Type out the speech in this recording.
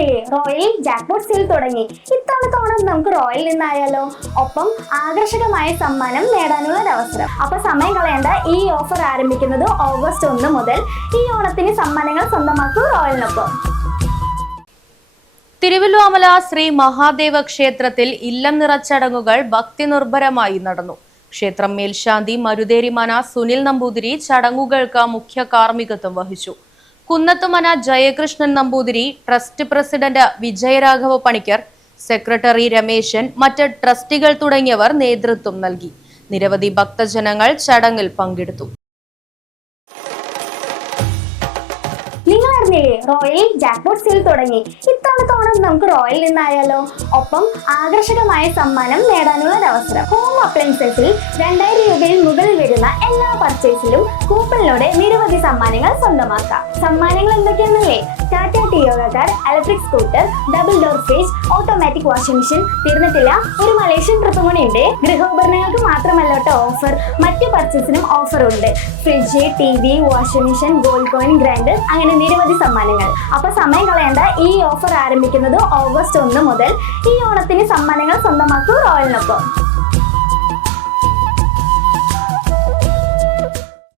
അറിഞ്ഞില്ലേ, royal jackpot sale തുടങ്ങി. ഇത്തവണത്തെ ഓണം നമുക്ക് റോയൽ നിന്നായാലോ? ഒപ്പം ആകർഷകമായ സമ്മാനം നേടാനുള്ള ഒരു അവസരം. അപ്പൊ സമയം കളയേണ്ട, ഈ ഓഫർ ആരംഭിക്കുന്നത് ഓഗസ്റ്റ് 1 മുതൽ. ഈ ഓണത്തിന് സമ്മാനങ്ങൾ സ്വന്തമാക്കൂ റോയലിനൊപ്പം. തിരുവല്ലോമല ശ്രീ മഹാദേവ ക്ഷേത്രത്തിൽ ഇല്ലം നിറച്ചടങ്ങുകൾ ഭക്തി നിർഭരമായി നടന്നു. ക്ഷേത്രം മേൽശാന്തി മരുതേരിമന സുനിൽ നമ്പൂതിരി ചടങ്ങുകൾക്ക് മുഖ്യ കാർമ്മികത്വം വഹിച്ചു. Kunnathumana Jayakrishnan Namboothiri, trust president Vijayaraghava Panicker, secretary Rameshan, മറ്റ് ട്രസ്റ്റികൾ തുടങ്ങിയവർ നേതൃത്വം നൽകി. നിരവധി ഭക്തജനങ്ങൾ ചടങ്ങിൽ പങ്കെടുത്തു. നിങ്ങൾ അറിഞ്ഞില്ലേ, റോയൽ ജാക്ക്പോട്ട് സെയിൽ തുടങ്ങി. ഇത്തവണത്തെ ഓണം നമുക്ക് റോയൽ നിന്നായാലോ? ഒപ്പം ആകർഷകമായ സമ്മാനം നേടാനുള്ള ഒരു അവസരം. ഹോം അപ്ലയൻസസിൽ 2000 രൂപയിൽ മുകളിൽ വരുന്ന എല്ലാ പർച്ചേസിലും കൂപ്പണിലൂടെ നിരവധി സമ്മാനങ്ങൾ സ്വന്തമാക്കാം. സമ്മാനങ്ങൾ എന്തൊക്കെയാണെന്നല്ലേ? Tata Tiago car, electric scooter, double door fridge, automatic washing machine, തീർന്നിട്ടില്ല, ഒരു മലേഷ്യൻ ട്രിപ്പ് കൂടി ഉണ്ട്. ഗൃഹോപകരണങ്ങൾക്ക് മാത്രമല്ല കേട്ടോ ഓഫർ, മറ്റു പർച്ചേസിനും ഓഫർ ഉണ്ട്. Fridge, TV, washing machine, gold coin, grinder, അങ്ങനെ നിരവധി സമ്മാനങ്ങൾ. അപ്പൊ സമയം കളയേണ്ട, ഈ ഓഫർ ആരംഭിക്കുന്നത് ഓഗസ്റ്റ് 1 മുതൽ. ഈ ഓണത്തിന് സമ്മാനങ്ങൾ സ്വന്തമാക്കൂ റോയലിനൊപ്പം.